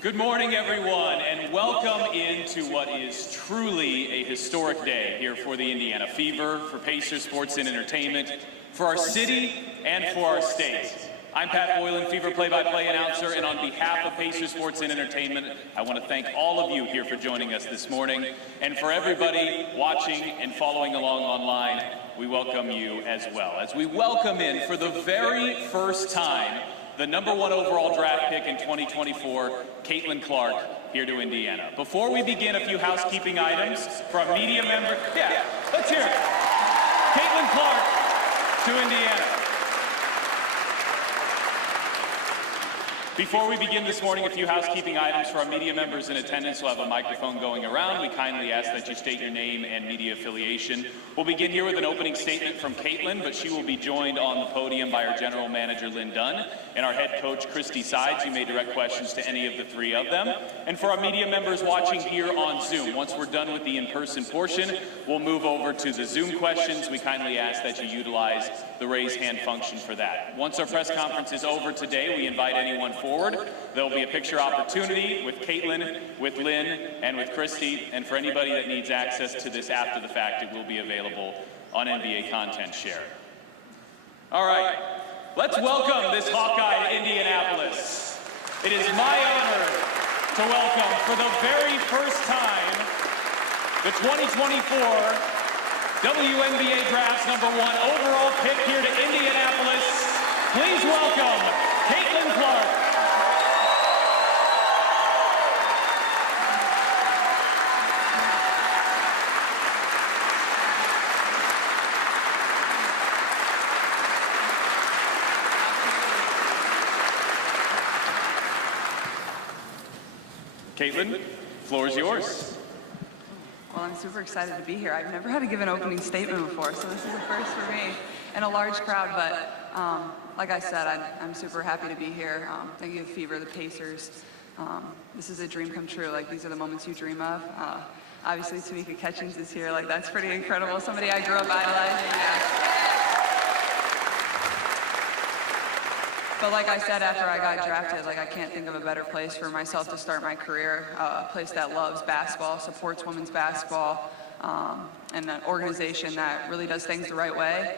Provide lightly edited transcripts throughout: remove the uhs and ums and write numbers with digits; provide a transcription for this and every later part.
Good morning, everyone, and welcome into what is truly a historic day here for the Indiana Fever, for Pacers Sports and Entertainment, for our city, and for our state. I'm Pat Boylan, Fever play-by-play announcer, and on behalf of Pacers Sports and Entertainment, I want to thank all of you here for joining us this morning. And for everybody watching and following along online, we welcome you as well. As we welcome in, for the very first time, the #1 overall draft pick in 2024, Kaitlyn Clark, here to Indiana. Before we begin, a few housekeeping items from media members. Yeah, let's hear it. Kaitlyn Clark to Indiana. Before we begin this morning, a few housekeeping items for our media members in attendance. We'll have a microphone going around. We kindly ask that you state your name and media affiliation. We'll begin here with an opening statement from Kaitlyn, but she will be joined on the podium by our general manager, Lynn Dunn, and our head coach, Christy Sides. You may direct questions to any of the three of them. And for our media members watching here on Zoom, once we're done with the in-person portion, we'll move over to the Zoom questions. We kindly ask that you utilize the raise hand function for that. Once our press conference is over today, we invite anyone forward. There'll be a picture opportunity with Kaitlyn, with Lynn, and with Christy. And for anybody that needs access to this after the fact, it will be available on NBA Content Share. All right, let's welcome this Hawkeye to Indianapolis. It is my honor to welcome for the very first time the 2024 WNBA Draft's #1 overall pick here to Indianapolis. Please welcome Kaitlyn Clark. Kaitlyn, floor is yours. Well, I'm super excited to be here. I've never had to give an opening statement before, so this is a first for me and a large crowd. But like I said, I'm super happy to be here. Thank you, Fever, the Pacers. This is a dream come true. Like, these are the moments you dream of. Obviously, Tamika Catchings is here. Like, that's pretty incredible. Somebody I grew up idolizing. Yeah. But like I said, after I got drafted, like, I can't think of a better place for myself to start my career. A place that loves basketball, supports women's basketball, and an organization that really does things the right way,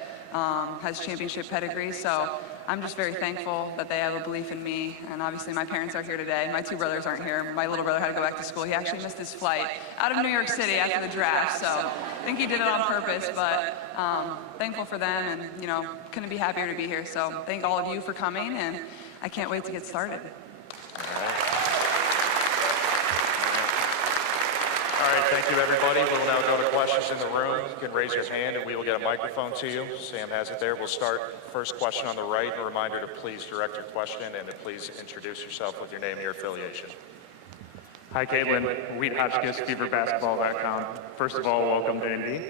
has championship pedigree. So I'm just very thankful that they have a belief in me. And obviously my parents are here today. My two brothers aren't here. My little brother had to go back to school. He actually missed his flight out of New York City after the draft. So I think he did it on purpose, but thankful for them, and, you know, couldn't be happier to be here. So thank all of you for coming, and I can't wait to get started. All right, thank you, everybody. We'll now go to questions in the room. You can raise your hand, and we will get a microphone to you. Sam has it there. We'll start first question on the right. A reminder to please direct your question and to please introduce yourself with your name and your affiliation. Hi, Kaitlyn. Wheat Hotchkiss, FeverBasketball.com. First of all, welcome to Indy.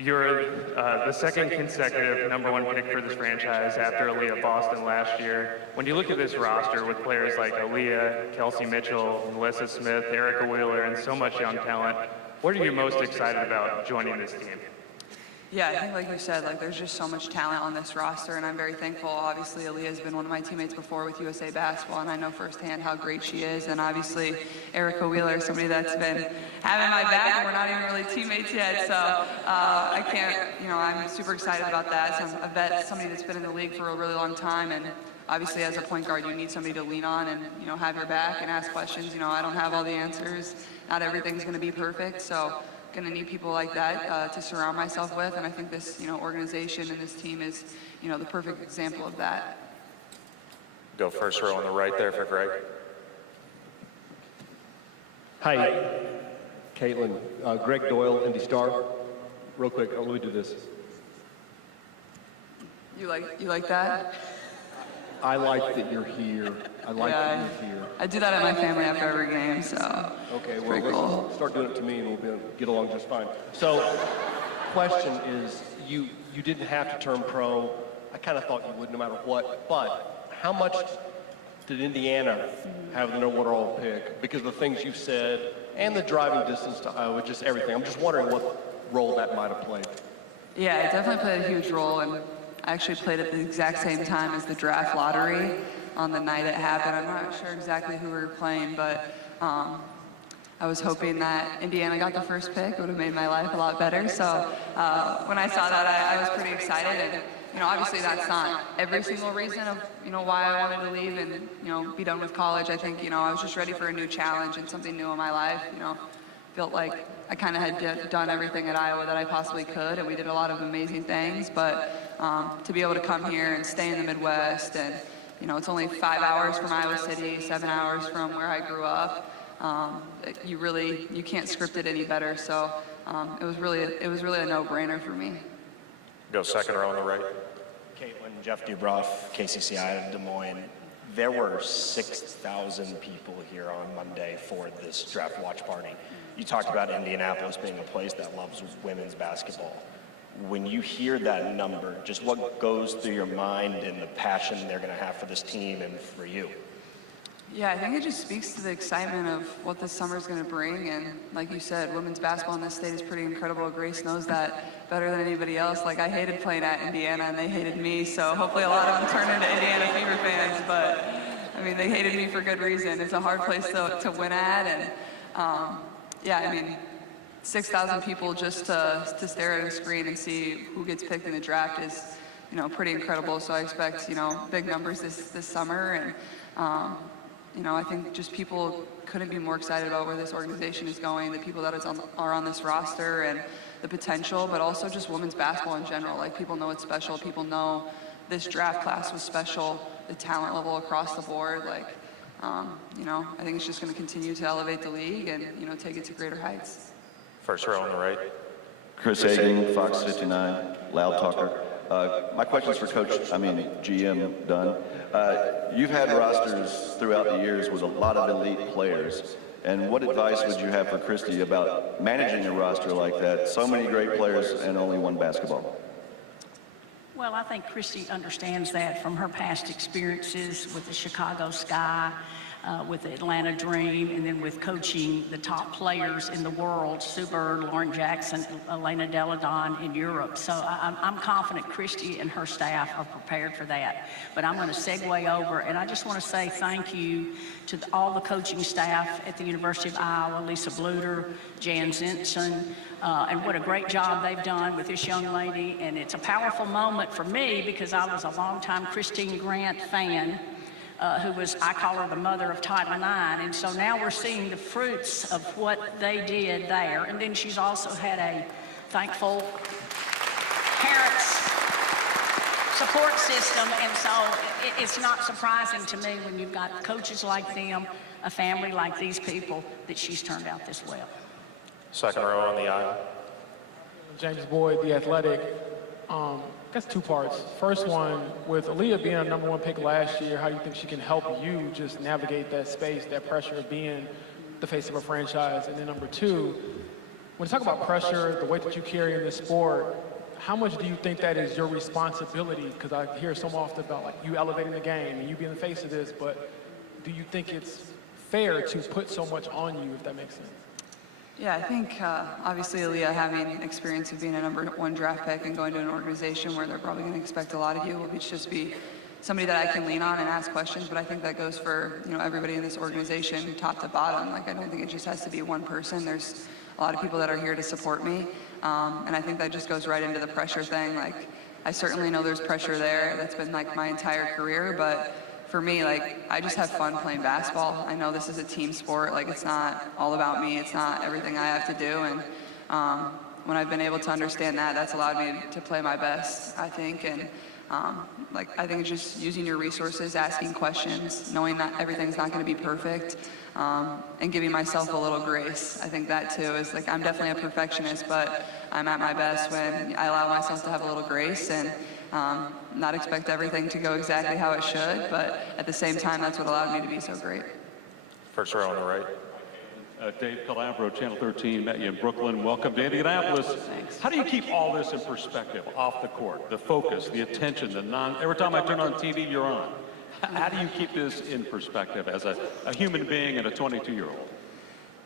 You're the second consecutive #1 pick for this franchise after Aaliyah Boston last year. When you look at this roster with players like Aaliyah, Kelsey Mitchell, Melissa Smith, Erica Wheeler, and so much young talent, what are you most excited about joining this team? Yeah, I think like you said, like, there's just so much talent on this roster, and I'm very thankful. Obviously, Aaliyah's been one of my teammates before with USA Basketball, and I know firsthand how great she is. And obviously, Erica Wheeler is somebody that's been having my back, and we're not even really teammates yet. So I can't, you know, I'm super excited about that. So I'm a vet, somebody that's been in the league for a really long time, and obviously, as a point guard, you need somebody to lean on and, you know, have your back and ask questions. You know, I don't have all the answers. Not everything's going to be perfect, so going to need people like that to surround myself with, and I think this, you know, organization and this team is, you know, the perfect example of that. Go first row on the right there for Greg. Hi, Kaitlyn. Greg Doyle, Indy Star. Real quick, let me do this. You like that? I like that you're here. I like that you're here. I do that at my family after every game, so Okay, well, pretty let's cool. start doing it to me and we'll get along just fine. So, question is, you didn't have to turn pro. I kind of thought you would no matter what, but how much did Indiana have the #1 overall pick? Because of the things you've said and the driving distance to Iowa, just everything. I'm just wondering what role that might have played. Yeah, it definitely played a huge role, and I actually played at the exact same time as the draft lottery. on the night it happened. I'm not sure exactly who we were playing, but I was hoping that Indiana got the first pick. It would have made my life a lot better. So when I saw that, I was pretty excited. And obviously that's not every single reason of why I wanted to leave and be done with college. I think I was just ready for a new challenge and something new in my life. Felt like I kind of had done everything at Iowa that I possibly could, and we did a lot of amazing things. But to be able to come here and stay in the Midwest, and it's only 5 hours from Iowa City, 7 hours from where I grew up. You can't script it any better. So it was really a no-brainer for me. Go second row on the right. Kaitlyn, Jeff Dubroff, KCCI of Des Moines. There were 6,000 people here on Monday for this draft watch party. You talked about Indianapolis being a place that loves women's basketball. When you hear that number, just what goes through your mind and the passion they're going to have for this team and for you? Yeah, I think it just speaks to the excitement of what this summer is going to bring. And like you said, women's basketball in this state is pretty incredible. Grace knows that better than anybody else. Like, I hated playing at Indiana, and they hated me. So hopefully a lot of them turn into Indiana Fever fans. But, I mean, they hated me for good reason. It's a hard place to win at. And, yeah, I mean, 6,000 people just to stare at a screen and see who gets picked in the draft is, pretty incredible. So I expect, big numbers this summer. And, I think just people couldn't be more excited about where this organization is going, the people that are on this roster, and the potential, but also just women's basketball in general. Like, people know it's special. People know this draft class was special, the talent level across the board. Like, I think it's just going to continue to elevate the league and, take it to greater heights. First row on the right. Chris Hagan, Fox 59, Loud Talker. My question is for GM Dunn. You've had rosters throughout the years with a lot of elite players. And what advice would you have for Christy about managing a roster like that? So many great players and only one basketball. Well, I think Christy understands that from her past experiences with the Chicago Sky, with the Atlanta Dream, and then with coaching the top players in the world, Sue Bird, Lauren Jackson, Elena Deladon in Europe. So I'm confident Christy and her staff are prepared for that. But I'm going to segue over, and I just want to say thank you to all the coaching staff at the University of Iowa, Lisa Bluter, Jan Zinson, and what a great job they've done with this young lady. And it's a powerful moment for me because I was a longtime Christine Grant fan, I call her the mother of Title IX. And so now we're seeing the fruits of what they did there. And then she's also had a thankful parents support system. And so it's not surprising to me when you've got coaches like them, a family like these people, that she's turned out this well. Second row on the aisle. James Boyd, The Athletic. I guess two parts. First one, with Aaliyah being a #1 pick last year, how do you think she can help you just navigate that space, that pressure of being the face of a franchise? And then number two, when you talk about pressure, the weight that you carry in this sport, how much do you think that is your responsibility? Because I hear so often about like you elevating the game and you being the face of this, but do you think it's fair to put so much on you, if that makes sense? Yeah, I think obviously Aaliyah having experience of being a #1 draft pick and going to an organization where they're probably going to expect a lot of you will just be somebody that I can lean on and ask questions. But I think that goes for everybody in this organization, top to bottom. Like, I don't think it just has to be one person. There's a lot of people that are here to support me, and I think that just goes right into the pressure thing. Like, I certainly know there's pressure there. That's been like my entire career, but for me, like, I just have fun playing basketball. I know this is a team sport. Like, it's not all about me. It's not everything I have to do. And when I've been able to understand that, that's allowed me to play my best, I think. And I think it's just using your resources, asking questions, knowing that everything's not going to be perfect, and giving myself a little grace. I think that too is like, I'm definitely a perfectionist, but I'm at my best when I allow myself to have a little grace and not expect everything to go exactly how it should, but at the same time, that's what allowed me to be so great. First row on the right. Dave Calabro, Channel 13, met you in Brooklyn. Welcome to Indianapolis. Thanks. How do you keep all this in perspective off the court? The focus, the attention, every time I turn on TV, you're on. How do you keep this in perspective as a human being and a 22-year-old?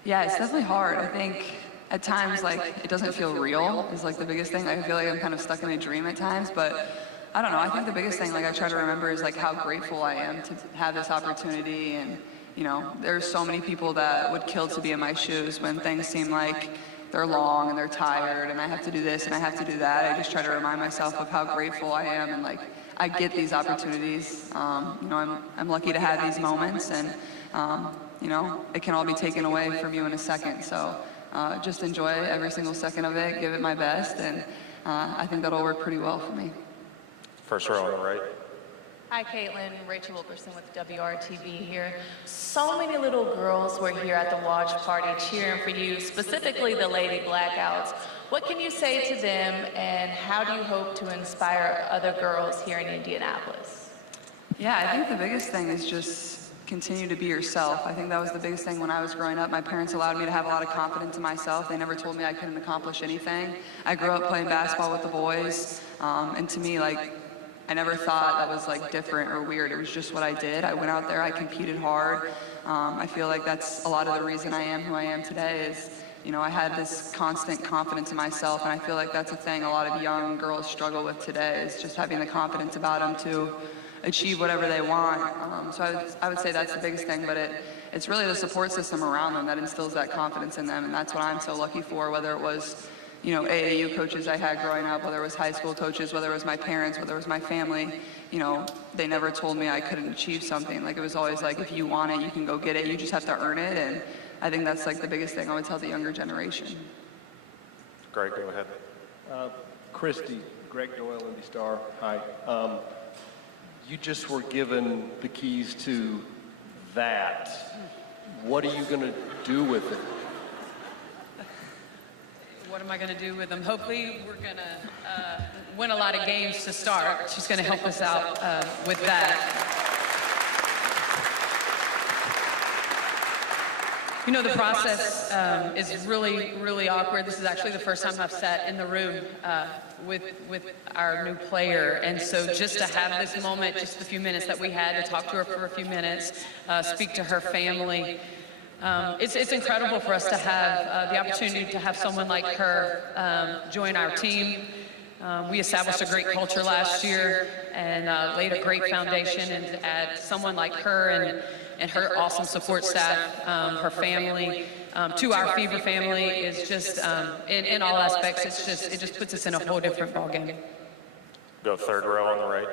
Yeah, it's definitely hard. I think at times, like, it doesn't feel real is like the biggest thing. I feel like I'm kind of stuck in a dream at times, but I don't know. I think the biggest thing, like I try to remember, is like how grateful I am to have this opportunity. And you know, there's so many people that would kill to be in my shoes when things seem like they're long and they're tired and I have to do this and I have to do that. I just try to remind myself of how grateful I am and like I get these opportunities. You know, I'm lucky to have these moments, and you know, it can all be taken away from you in a second. So just enjoy every single second of it, give it my best, and I think that'll work pretty well for me. First row on the right. Hi, Kaitlyn. Rachel Wilkerson with WRTV here. So many little girls were here at the watch party cheering for you, specifically the Lady Blackouts. What can you say to them, and how do you hope to inspire other girls here in Indianapolis? Yeah, I think the biggest thing is just continue to be yourself. I think that was the biggest thing when I was growing up. My parents allowed me to have a lot of confidence in myself. They never told me I couldn't accomplish anything. I grew up playing basketball with the boys, and to me, like, I never thought that was like different or weird. It was just what I did. I went out there, I competed hard. I feel like that's a lot of the reason I am who I am today is, you know, I had this constant confidence in myself, and I feel like that's a thing a lot of young girls struggle with today, is just having the confidence about them to achieve whatever they want. So I would say that's the biggest thing, but it's really the support system around them that instills that confidence in them, and that's what I'm so lucky for, whether it was, you know, AAU coaches I had growing up, whether it was high school coaches, whether it was my parents, whether it was my family, you know, they never told me I couldn't achieve something. Like, it was always like, if you want it, you can go get it. You just have to earn it. And I think that's like the biggest thing I would tell the younger generation. Greg, go ahead. Christy, Greg Doyle, Indy Star. Hi. You just were given the keys to that. What are you going to do with it? What am I going to do with them? Hopefully, we're going to win a lot of games to start. She's going to help us out with that. You know, the process is really, really awkward. This is actually the first time I've sat in the room with our new player. And so just to have this moment, just the few minutes that we had to talk to her for a few minutes, speak to her family, it's incredible for us to have the opportunity to have someone like her join our team. We established a great culture last year and laid a great foundation, and to add someone like her and her awesome support staff, her family, to our Fever family is just, in all aspects, it just puts us in a whole different ballgame. Go third row on the right.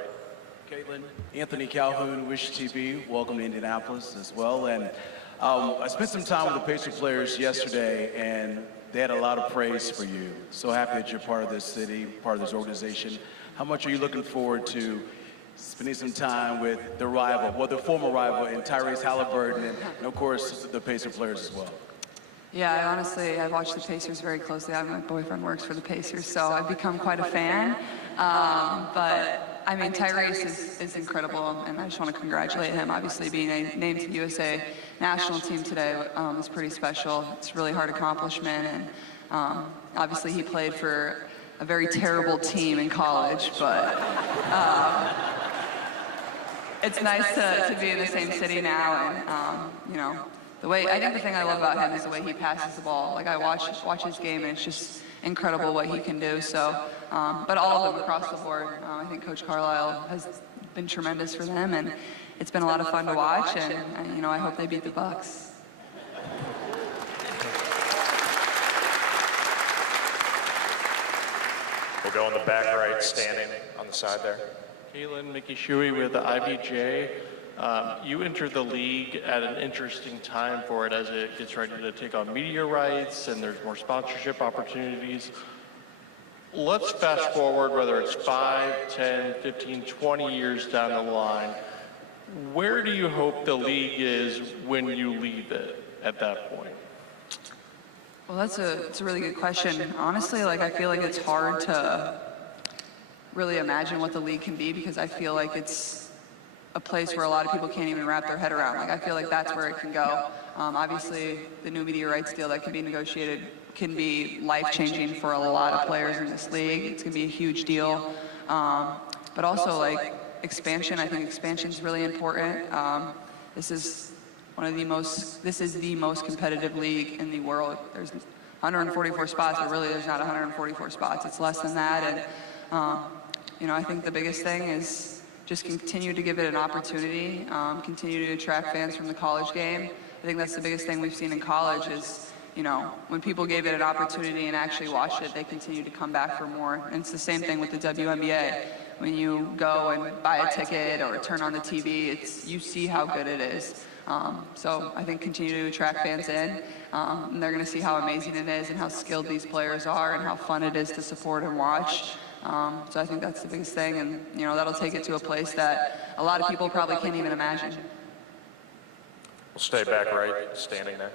Kaitlyn, Anthony Calhoun, Wish TV, welcome to Indianapolis as well. And I spent some time with the Pacer players yesterday, and they had a lot of praise for you. So happy that you're part of this city, part of this organization. How much are you looking forward to spending some time with the rival, well, the former rival, and Tyrese Halliburton, and of course, the Pacer players as well? Yeah, honestly, I watch the Pacers very closely. My boyfriend works for the Pacers, so I've become quite a fan. But I mean, Tyrese is incredible, and I just want to congratulate him. Obviously, being named to the USA national team today is pretty special. It's a really hard accomplishment, and obviously he played for a very terrible team in college, but it's nice to be in the same city now, and you know, I think the thing I love about him is the way he passes the ball. Like, I watch his game, and it's just incredible what he can do. So, but all of them across the board, I think Coach Carlisle has been tremendous for them, and it's been a lot of fun to watch. And you know, I hope they beat the Bucks. We'll go in the back right, standing on the side there. Kaitlyn, Mickey Shuey with the IBJ. You entered the league at an interesting time for it as it gets ready to take on media rights and there's more sponsorship opportunities. Let's fast forward, whether it's 5, 10, 15, 20 years down the line. Where do you hope the league is when you leave it at that point? Well, it's a really good question. Honestly, like, I feel like it's hard to really imagine what the league can be, because I feel like it's a place where a lot of people can't even wrap their head around. Like, I feel like that's where it can go. Obviously, the new media rights deal that can be negotiated can be life-changing for a lot of players in this league. It's going to be a huge deal. But also, like, expansion. I think expansion is really important. This is the most competitive league in the world. There's 144 spots, but really there's not 144 spots. It's less than that. And I think the biggest thing is just continue to give it an opportunity, continue to attract fans from the college game. I think that's the biggest thing we've seen in college is, when people gave it an opportunity and actually watched it, they continue to come back for more. And it's the same thing with the WNBA. When you go and buy a ticket or turn on the TV, you see how good it is. So I think continue to attract fans in, and they're going to see how amazing it is and how skilled these players are and how fun it is to support and watch. So I think that's the biggest thing, and that'll take it to a place that a lot of people probably can't even imagine. We'll stay back right, standing there.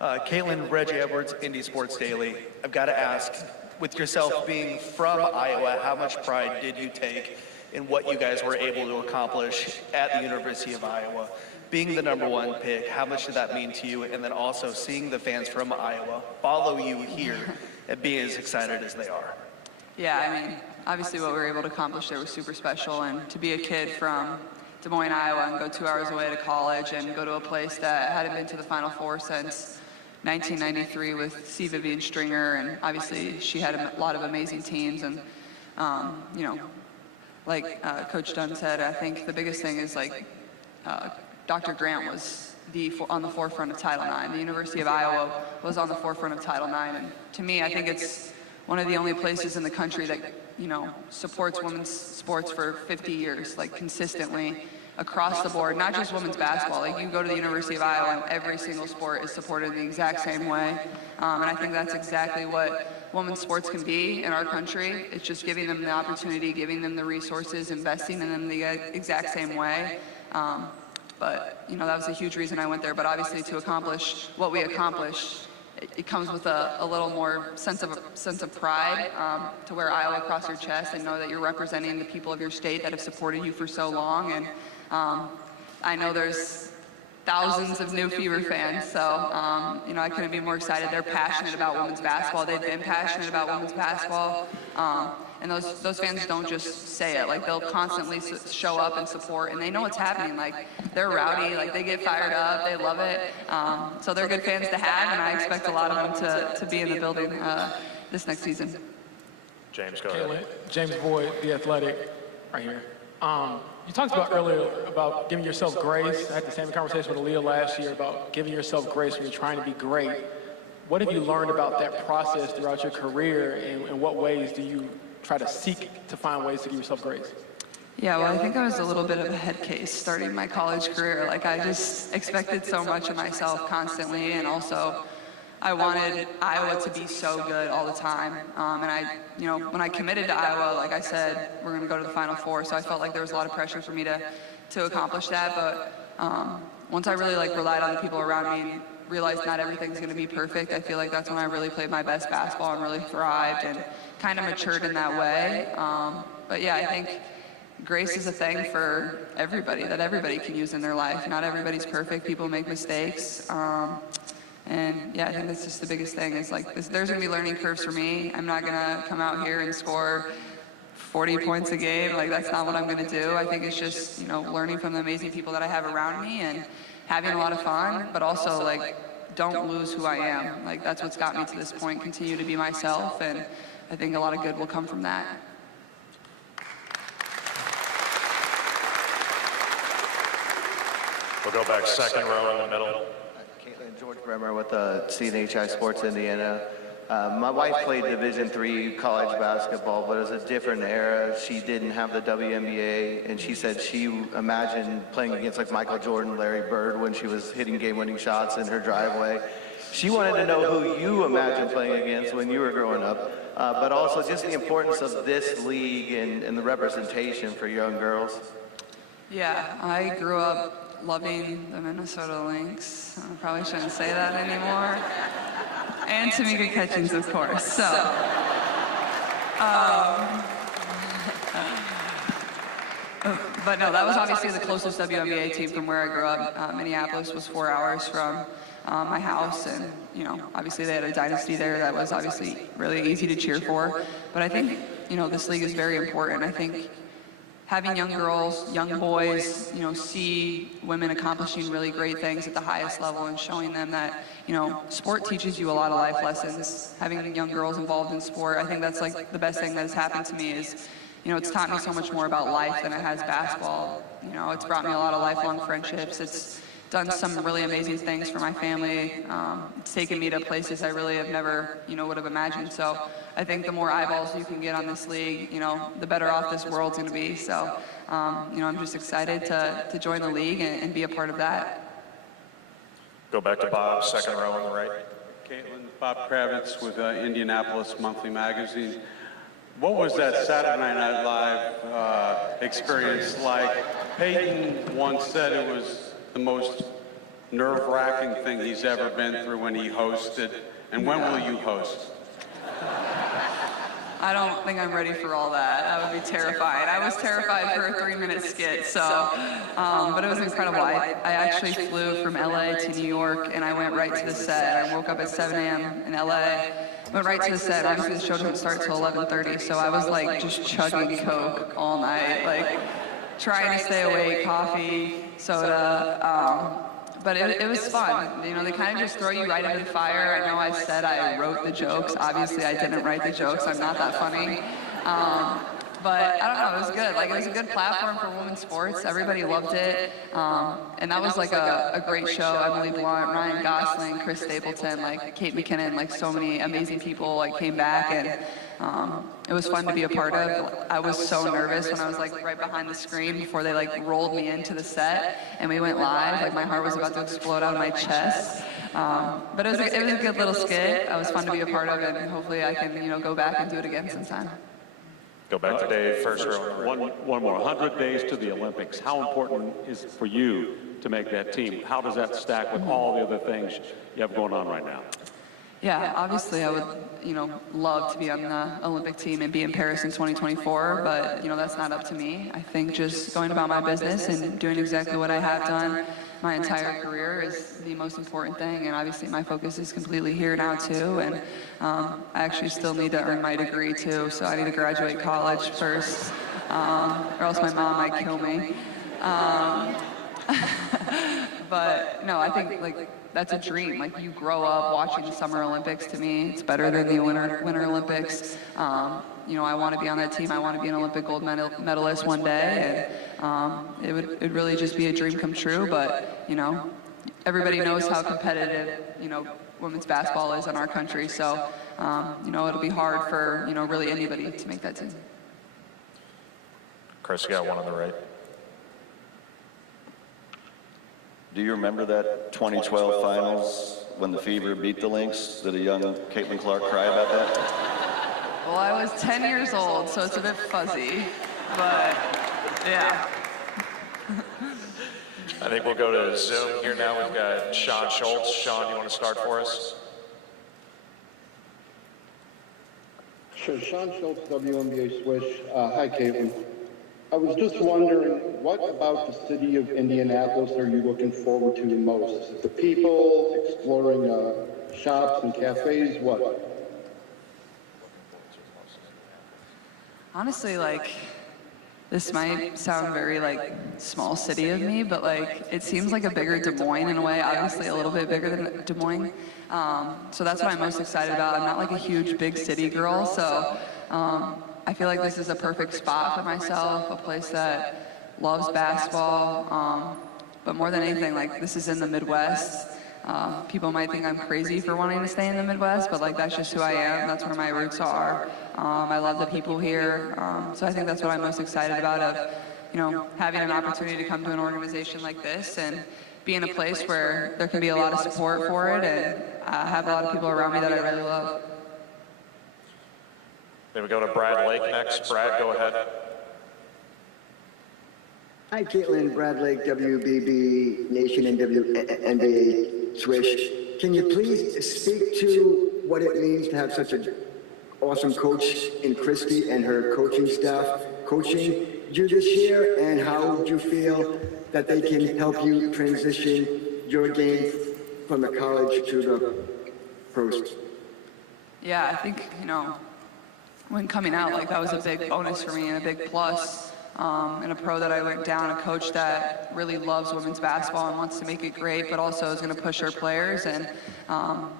Kaitlyn, Reggie Edwards, Indy Sports Daily. I've got to ask, with yourself being from Iowa, how much pride did you take in what you guys were able to accomplish at the University of Iowa? Being the #1 pick, how much did that mean to you? And then also seeing the fans from Iowa follow you here and being as excited as they are. Yeah, I mean, obviously what we were able to accomplish there was super special, and to be a kid from Des Moines, Iowa, and go 2 hours away to college and go to a place that hadn't been to the Final Four since 1993 with C. Vivian Stringer, and obviously she had a lot of amazing teams, and like Coach Dunn said, I think the biggest thing is Dr. Grant was on the forefront of Title IX. The University of Iowa was on the forefront of Title IX, and to me, I think it's one of the only places in the country that supports women's sports for 50 years, consistently across the board, not just women's basketball. You go to the University of Iowa and every single sport is supported the exact same way. And I think that's exactly what women's sports can be in our country. It's just giving them the opportunity, giving them the resources, investing in them the exact same way. But that was a huge reason I went there. But obviously to accomplish what we accomplished, it comes with a little more sense of pride, to wear Iowa across your chest and know that you're representing the people of your state that have supported you for so long. And I know there's thousands of new Fever fans, so I couldn't be more excited. They're passionate about women's basketball. They've been passionate about women's basketball, and those fans don't just say it. They'll constantly show up and support, and they know what's happening. They're rowdy, they get fired up, they love it. So they're good fans to have, and I expect a lot of them to be in the building this next season. James, go ahead. James Boyd, The Athletic, right here. You talked about earlier about giving yourself grace. I had the same conversation with Aaliyah last year about giving yourself grace when you're trying to be great. What have you learned about that process throughout your career, and in what ways do you try to seek to find ways to give yourself grace? Yeah, well, I think I was a little bit of a head case starting my college career. I just expected so much of myself constantly, and also I wanted Iowa to be so good all the time. And when I committed to Iowa, like I said, we're going to go to the Final Four, so I felt like there was a lot of pressure for me to accomplish that. But once I really relied on the people around me and realized not everything's going to be perfect, I feel like that's when I really played my best basketball and really thrived and kind of matured in that way. But yeah, I think grace is a thing for everybody that everybody can use in their life. Not everybody's perfect. People make mistakes. And yeah, I think that's just the biggest thing is there's going to be learning curves for me. I'm not going to come out here and score 40 points a game. That's not what I'm going to do. I think it's just, learning from the amazing people that I have around me and having a lot of fun, but also don't lose who I am. That's what's got me to this point. Continue to be myself, and I think a lot of good will come from that. We'll go back second row in the middle. Kaitlyn, George Brer with CNHI Sports Indiana. My wife played Division III college basketball, but it was a different era. She didn't have the WNBA, and she said she imagined playing against Michael Jordan, Larry Bird when she was hitting game-winning shots in her driveway. She wanted to know who you imagined playing against when you were growing up, but also just the importance of this league and the representation for young girls. Yeah, I grew up loving the Minnesota Lynx. I probably shouldn't say that anymore. And Tamika Catchings, of course. So, but no, that was obviously the closest WNBA team from where I grew up. Minneapolis was 4 hours from my house, and obviously they had a dynasty there that was obviously really easy to cheer for. But I think this league is very important. I think having young girls, young boys, see women accomplishing really great things at the highest level and showing them that, sport teaches you a lot of life lessons. Having young girls involved in sport, I think that's the best thing that has happened to me is you know, it's taught me so much more about life than it has basketball. You know, it's brought me a lot of lifelong friendships. It's done some really amazing things for my family. It's taken me to places I really have never, you know, would have imagined. So I think the more eyeballs you can get on this league, you know, the better off this world's going to be. So, you know, I'm just excited to join the league and be a part of that. Go back to Bob, second row on the right. Kaitlyn, Bob Kravitz with Indianapolis Monthly Magazine. What was that Saturday Night Live experience like? Peyton once said it was the most nerve-wracking thing he's ever been through when he hosted. And when will you host? I don't think I'm ready for all that. That would be terrifying. I was terrified for a 3-minute skit, so, but it was incredible. I actually flew from LA to New York, and I went right to the set. I woke up at 7 a.m. in LA, went right to the set. Obviously, the show doesn't start till 11:30, so I was like just chugging Coke all night, like trying to stay awake, coffee, soda. But it was fun. You know, they kind of just throw you right into the fire. I know I said I wrote the jokes. Obviously, I didn't write the jokes. I'm not that funny. But I don't know, it was good. Like, it was a good platform for women's sports. Everybody loved it. And that was like a great show. Emily Blunt, Ryan Gosling, Chris Stapleton, like Kate McKinnon, like so many amazing people like came back, and it was fun to be a part of. I was so nervous when I was like right behind the screen before they like rolled me into the set and we went live. Like my heart was about to explode out of my chest. But it was a good little skit. It was fun to be a part of it, and hopefully I can, you know, go back and do it again sometime. Go back to Dave, first row. One more. 100 days to the Olympics. How important is it for you to make that team? How does that stack with all the other things you have going on right now? Yeah, obviously I would, you know, love to be on the Olympic team and be in Paris in 2024, but, you know, that's not up to me. I think just going about my business and doing exactly what I have done my entire career is the most important thing, and obviously my focus is completely here now too, and I actually still need to earn my degree too, so I need to graduate college first, or else my mom might kill me. But no, I think like that's a dream. Like you grow up watching the Summer Olympics. To me, it's better than the Winter Olympics. You know, I want to be on that team. I want to be an Olympic gold medalist one day, and it would really just be a dream come true. But you know, everybody knows how competitive, you know, women's basketball is in our country. So you know, it'll be hard for, you know, really anybody to make that team. Chris, you got one on the right. Do you remember that 2012 finals when the Fever beat the Lynx? Did a young Kaitlyn Clark cry about that? Well, I was 10 years old, so it's a bit fuzzy, but yeah. I think we'll go to Zoom here now. We've got Sean Schultz. Sean, you want to start for us? Sure, Sean Schultz, WNBA Swish. Hi, Kaitlyn. I was just wondering, what about the city of Indianapolis are you looking forward to the most? Is it the people, exploring shops and cafes, what? Honestly, like, this might sound very, like, small city of me, but, like, it seems like a bigger Des Moines in a way, obviously a little bit bigger than Des Moines. So that's what I'm most excited about. I'm not, like, a huge big city girl, so I feel like this is a perfect spot for myself, a place that loves basketball, but more than anything, like, this is in the Midwest. People might think I'm crazy for wanting to stay in the Midwest, but like that's just who I am. That's where my roots are. I love the people here. So I think that's what I'm most excited about, of, you know, having an opportunity to come to an organization like this and be in a place where there can be a lot of support for it, and have a lot of people around me that I really love. Then we go to Brad Lake next. Brad, go ahead. Hi, Kaitlyn. Brad Lake, WBB Nation and WNBA Swish. Can you please speak to what it means to have such an awesome coach in Christy and her coaching staff coaching you this year, and how do you feel that they can help you transition your game from the college to the pros? Yeah, I think, you know, when coming out, like, that was a big bonus for me and a big plus. and a pro that I went down, a coach that really loves women's basketball and wants to make it great, but also is going to push her players. And,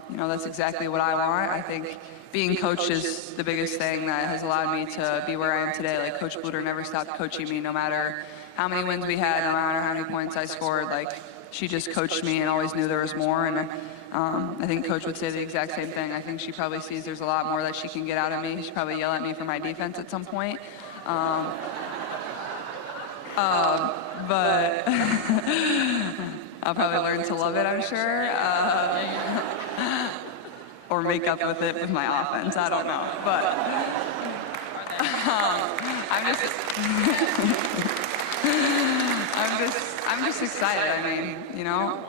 you know, that's exactly what I want. I think being coached is the biggest thing that has allowed me to be where I am today. Like, Coach Bluter never stopped coaching me, no matter how many wins we had, no matter how many points I scored. Like, she just coached me and always knew there was more. And I think Coach would say the exact same thing. I think she probably sees there's a lot more that she can get out of me. She'd probably yell at me for my defense at some point. But I'll probably learn to love it, I'm sure. Or make up with it with my offense, I don't know. But I'm just excited. I mean, you know,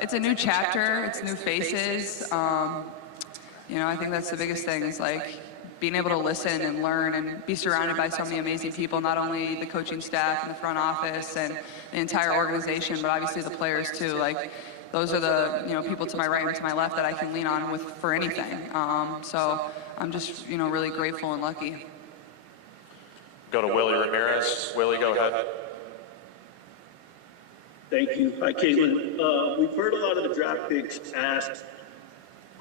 it's a new chapter, it's new faces. You know, I think that's the biggest thing, is like being able to listen and learn and be surrounded by so many amazing people, not only the coaching staff and the front office and the entire organization, but obviously the players too. Like, those are the, you know, people to my right and to my left that I can lean on with for anything. So I'm just, you know, really grateful and lucky. Go to Willie Ramirez. Willie, go ahead. Thank you. Hi, Kaitlyn. We've heard a lot of the draft picks ask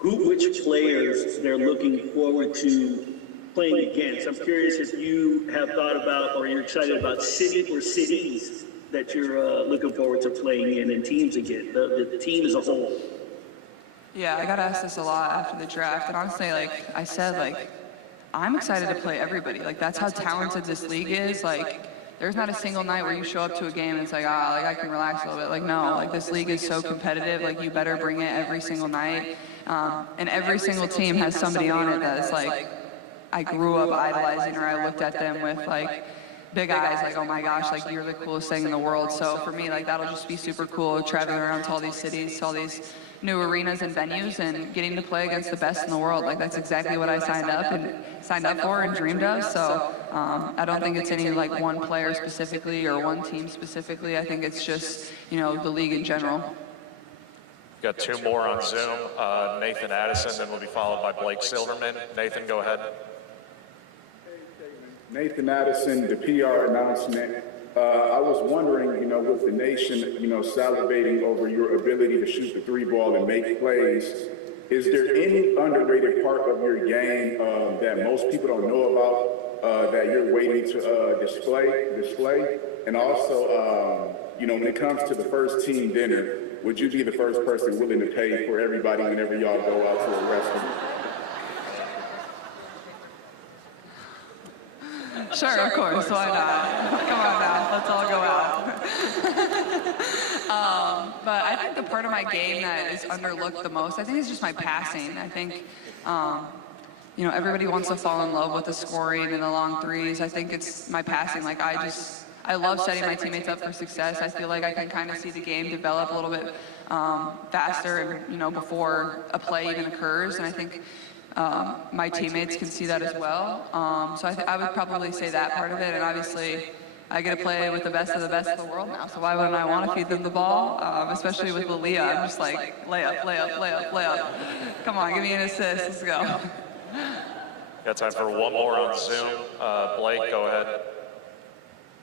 which players they're looking forward to playing against. I'm curious if you have thought about, or you're excited about city or cities that you're looking forward to playing in, and teams again, the team as a whole. Yeah, I got asked this a lot after the draft, and honestly, like I said, like, I'm excited to play everybody. Like, that's how talented this league is. Like, there's not a single night where you show up to a game and it's like, like I can relax a little bit. Like, no, like, this league is so competitive. Like, you better bring it every single night. And every single team has somebody on it that is like, I grew up idolizing, or I looked at them with like big eyes, like, oh my gosh, like, you're the coolest thing in the world. So for me, like, that'll just be super cool, traveling around to all these cities, to all these new arenas and venues, and getting to play against the best in the world. Like, that's exactly what I signed up for and dreamed of. So I don't think it's any like one player specifically or one team specifically. I think it's just, you know, the league in general. Got two more on Zoom. Nathan Addison, then we'll be followed by Blake Silverman. Nathan, go ahead. Nathan Addison, the PR announcement. I was wondering, you know, with the nation, you know, salivating over your ability to shoot the three ball and make plays, is there any underrated part of your game that most people don't know about that you're waiting to display? And also, you know, when it comes to the first team dinner, would you be the first person willing to pay for everybody whenever y'all go out to a restaurant? Sure, of course, why not? Come on now, let's all go out. But I think the part of my game that is underlooked the most, I think, is just my passing. I think, you know, everybody wants to fall in love with the scoring and the long threes. I think it's my passing. Like, I love setting my teammates up for success. I feel like I can kind of see the game develop a little bit faster, and, you know, before a play even occurs. And I think my teammates can see that as well. So I would probably say that part of it. And obviously, I get to play with the best of the world now. So why wouldn't I want to feed them the ball? Especially with Aaliyah, I'm just like, layup, layup, layup, layup. Come on, give me an assist. Let's go. Got time for one more on Zoom. Blake, go ahead.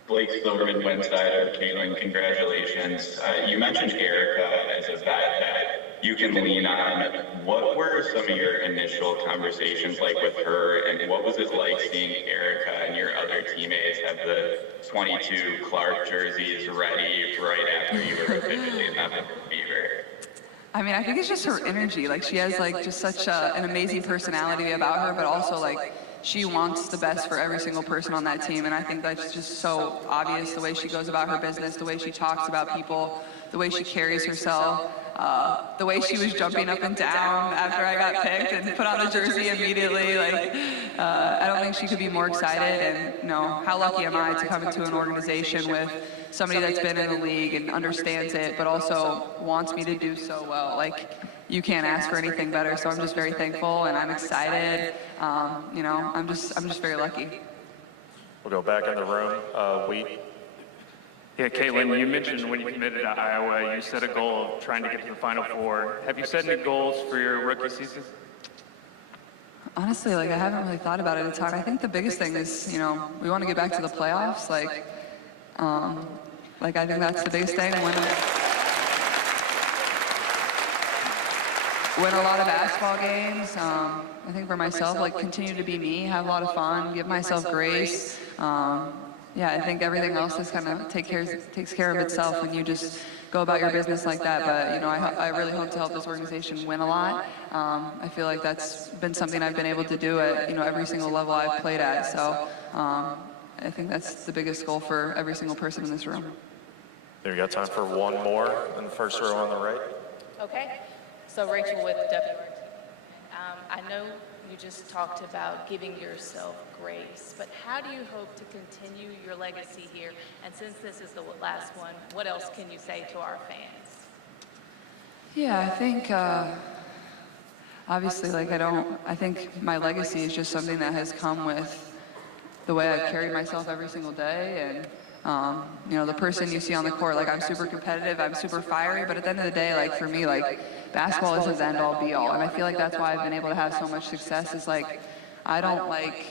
Blake Silverman, Winsider. Kaitlyn, congratulations. You mentioned Erica as a vet that you can lean on. What were some of your initial conversations like with her, and what was it like seeing Erica and your other teammates have the 22 Clark jerseys ready right after you were officially in that fever? I mean, I think it's just her energy. Like, she has like just such an amazing personality about her, but also like she wants the best for every single person on that team. And I think that's just so obvious, the way she goes about her business, the way she talks about people, the way she carries herself, the way she was jumping up and down after I got picked and put on the jersey immediately. Like, I don't think she could be more excited. And, you know, how lucky am I to come into an organization with somebody that's been in the league and understands it, but also wants me to do so well. Like, you can't ask for anything better. So I'm just very thankful, and I'm excited. You know, I'm just very lucky. We'll go back in the room. Wheat. Yeah, Kaitlyn, you mentioned when you committed to Iowa, you set a goal of trying to get to the Final Four. Have you set any goals for your rookie season? Honestly, like I haven't really thought about it a ton. I think the biggest thing is, you know, we want to get back to the playoffs. Like I think that's the biggest thing. Win a lot of basketball games. I think for myself, like continue to be me, have a lot of fun, give myself grace. Yeah, I think everything else is kind of takes care of itself when you just go about your business like that. But you know, I really hope to help this organization win a lot. I feel like that's been something I've been able to do at every single level I've played at. So I think that's the biggest goal for every single person in this room. There you got time for one more in the first row on the right. Okay. So Rachel with WRT. I know you just talked about giving yourself grace, but how do you hope to continue your legacy here? And since this is the last one, what else can you say to our fans? Yeah, I think obviously, like I think my legacy is just something that has come with the way I've carried myself every single day, and you know, the person you see on the court, like I'm super competitive, I'm super fiery, but at the end of the day, like for me, like basketball isn't the end all be all. And I feel like that's why I've been able to have so much success is like, I don't like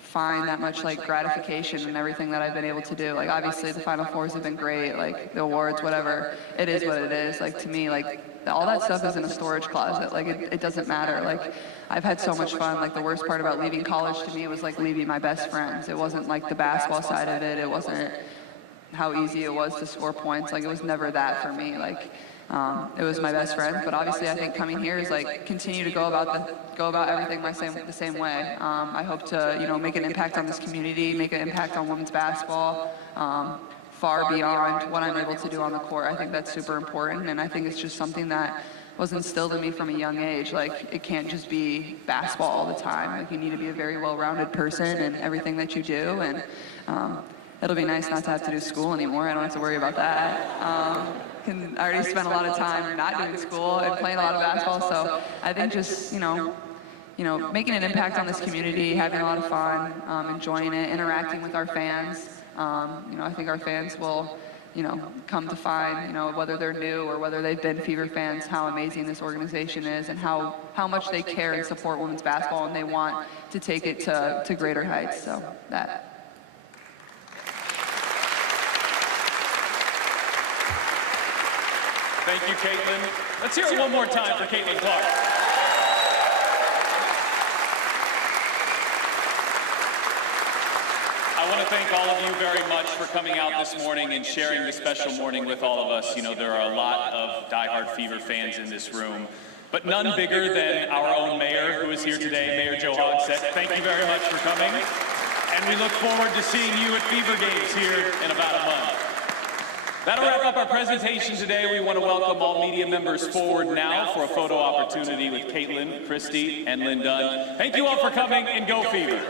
find that much like gratification in everything that I've been able to do. Like obviously the Final Fours have been great, like the awards, whatever, it is what it is. Like to me, like all that stuff is in a storage closet. Like it doesn't matter. Like I've had so much fun. Like the worst part about leaving college to me was like leaving my best friends. It wasn't like the basketball side of it. It wasn't how easy it was to score points. Like it was never that for me. Like it was my best friends. But obviously I think coming here is like continue to go about everything the same way. I hope to make an impact on this community, make an impact on women's basketball. Far beyond what I'm able to do on the court. I think that's super important, and I think it's just something that was instilled in me from a young age. Like, it can't just be basketball all the time. Like, you need to be a very well-rounded person in everything that you do, and it'll be nice not to have to do school anymore. I don't have to worry about that. I already spent a lot of time not doing school and playing a lot of basketball, so I think just, making an impact on this community, having a lot of fun, enjoying it, interacting with our fans. I think our fans will, come to find, whether they're new or whether they've been Fever fans, how amazing this organization is and how much they care and support women's basketball, and they want to take it to greater heights. So that. Thank you, Kaitlyn. Let's hear it one more time for Kaitlyn Clark. I want to thank all of you very much for coming out this morning and sharing this special morning with all of us. There are a lot of diehard Fever fans in this room, but none bigger than our own mayor who is here today, Mayor Joe Hogsett. Thank you very much for coming, and we look forward to seeing you at Fever Games here in about a month. That'll wrap up our presentation today. We want to welcome all media members forward now for a photo opportunity with Kaitlyn, Christy, and Lynn Dunn. Thank you all for coming, and go Fever.